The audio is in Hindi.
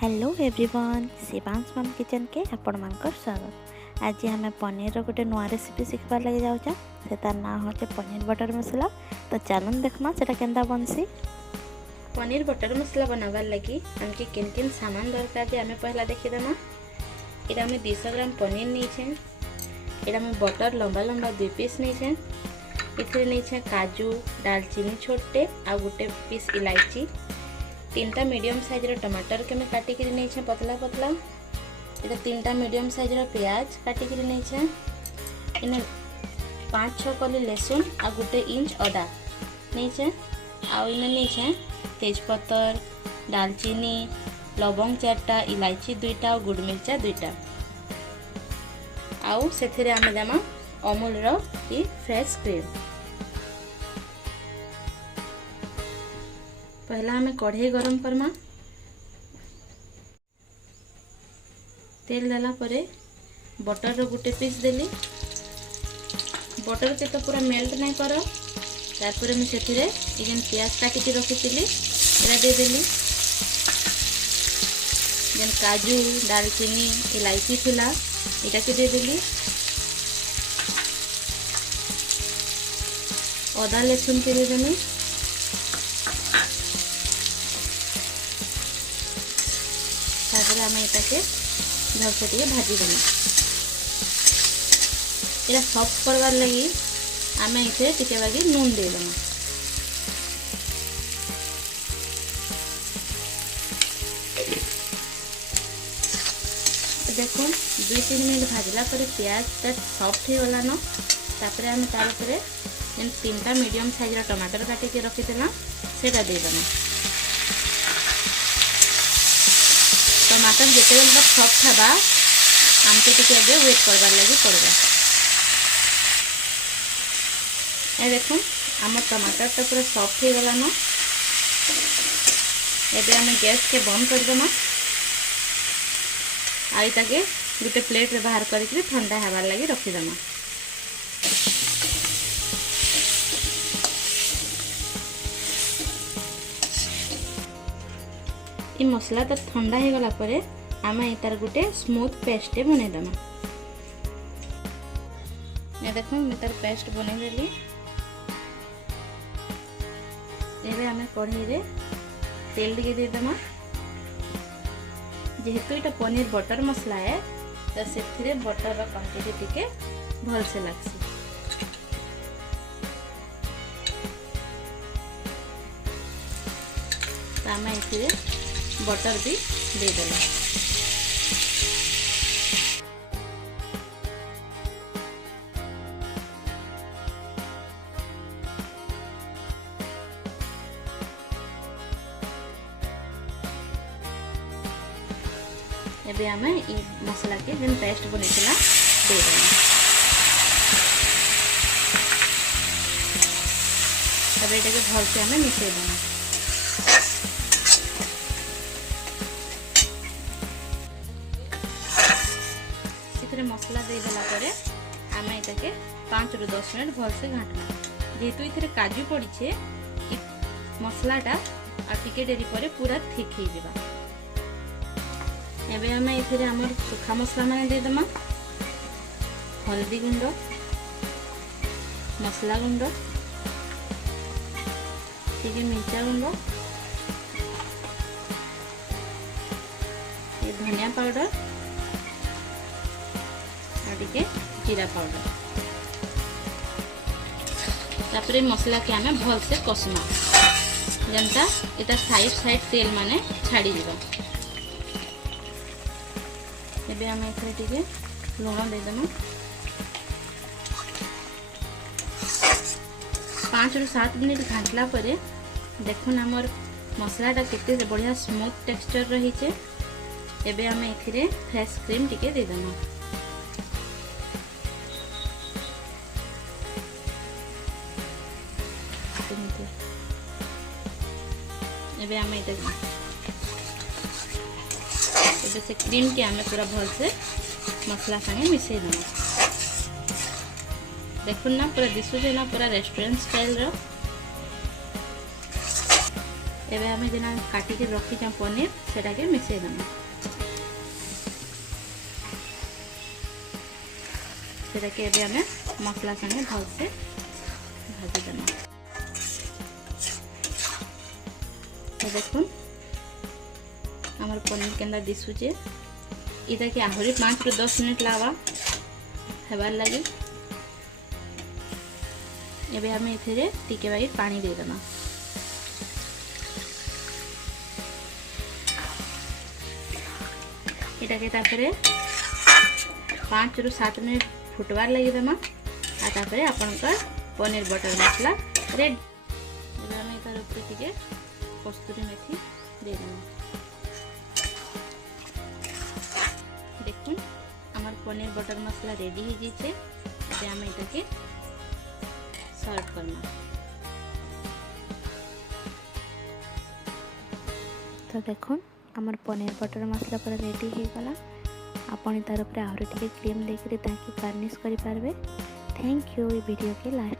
हेलो एवरीवन, शिवांश मम किचन के आपण मानकर स्वागत। आज आम पनीर गोटे नुआ रेसिपी शिखबार लगे जाऊँ से तार ना हो पनीर बटर मसला। तो चलन देखमा सेटा केंदा बनसी। पनीर बटर मसला बनावार लगी आमके किन किन सामान दरकार जे आमे पहला देखिदेमा। इटा में 200 ग्राम पनीर नहीं, इटा में बटर लंबा लंबा 2 पीस नहीं, इथे नहीं काजू दालचीनी छोटे आ गोटे पीस इलायची, 3टा मीडियम साइज रो टमाटर के मैं काटिक नहीं पतला पतला, इटा 3टा मीडियम साइज रो प्याज काटिक नहीं, इने 5-6 कली लहसुन आ गोटे इंच अदा नहीं, आउ इने नहीं तेजपत्तर दालचीनी लवंग 4टा इलायची 2टा और गुड़ मिर्चा 2टा। आउ से आमे देमा अमूल रो ई फ्रेश क्रीम। पहला हमें कढ़ाई गरम करमा, तेल देला परे बटर रो गोटे पीस देली। बटर के तो पूरा मेल्ट नहीं कर, तारपरे मैं सेथिरे इजन प्याज काटिक रखिथिली एरा दे देली। जन काजू दालचीनी इलायची थिला इटा के दे देली। अदा लहसुन के दे देली। तारपरे आमे इटाके भलसे टिके भाजी देली। इटा सॉफ्ट करवार लगी आमे इथे टिके बागी नून दे देमा। देखो 2-3 मिनट भाजला पर प्याज सॉफ्ट हो गला न। तापरे आमे तार ऊपर 3टा मीडियम साइज रो टमाटर काटिक रखिदेला सेटा दे देमा। टमाटर जिते बेल सॉफ्ट हवा आमके टिके एबे वेट करबार लगी पड़बा। ए देखो आम टमाटर तो पूरा सॉफ्ट हो गला न। एबे आमे गैस के बंद कर देमा। आइटाके गोटे प्लेट रे बाहर करके ठंडा हबार लगी रखिदेमा। ई मसला तो ठंडा हो गला परे आमे इतार गोटे स्मूथ पेस्ट बनेदेमा। ये देखो मैं तार पेस्ट बने देली। एबे आमे कढ़ाई रे तेल दिके दे देमा। जेहेतु इटा पनीर बटर मसला है तो से बटर रो क्वांटिटी टिके भल से लागसी। तो आमे इथिरे बटर भी दे देला। एबे आमे ई मसला के जेन पेस्ट बनेथिला दे देला। अब एटा के भल से आमे मिसै देना। इतरे मसला दे देला परे आमे एटा के 5 ରୁ 10 मिनट भल से घाटना। जेहेतु इतरे काजू पड़ी छे ई मसलाटा आ टिके डेरी परे पूरा ठीक हो जिबा। एबे हमें इथे हमर सुखा मसला माने दे दमा। हल्दी गुंड मसला गुंड टिके मिर्चा गुंड ये धनिया पाउडर और टिके जीरा पाउडर। तापरे मसला के हमें भल से कसमा जनता इता साइड तेल माने छाड़ी दिबा। एबे आम एथरे टिके लुण दे देमा। 5 ରୁ 7 मिनट घाटला परे देखुन हमर मसलाटा केते बढ़िया स्मूथ टेक्सचर रही छे। एबे आम एथिरे फ्रेश क्रीम टिके दे देमा। एबे आम एटा से क्रीम के आमे पूरा भल से मसला संगे मिसई देना। देखुन ना पूरा दिशु ना पूरा रेस्टोरेंट स्टाइल रो। एबे आमे जेना काटी के रखी छ पनीर सेटा के मिक्स देना सेटा के एबे आमे मसला संगे भल से भाजी देना तो देखुन हमर पनीर केंदा दिसुचे इटा के आहुरी 5 ରୁ 10 मिनट लावा हेबार लगी एबे हमें इथे टिके बाई पानी दे देना इटा के तापरे 5 ରୁ 7 मिनट फुटवार लगी देमा आ तापरे आपनकर पनीर बटर मसला रेडी एबे हमें इधर ऊपर टिके कस्तूरी मेथी दे देना देखुन हमार पनीर बटर मसला रेडी हो जाइए एबे हमें इटा के सर्व करना तो देखुन आमर पनीर बटर मसला पूरा रेडी हो गला आपण तार ऊपर आहरी टिके क्रीम देकरी ताकि गार्निश करि पारबे थैंक यू वीडियो के लास्ट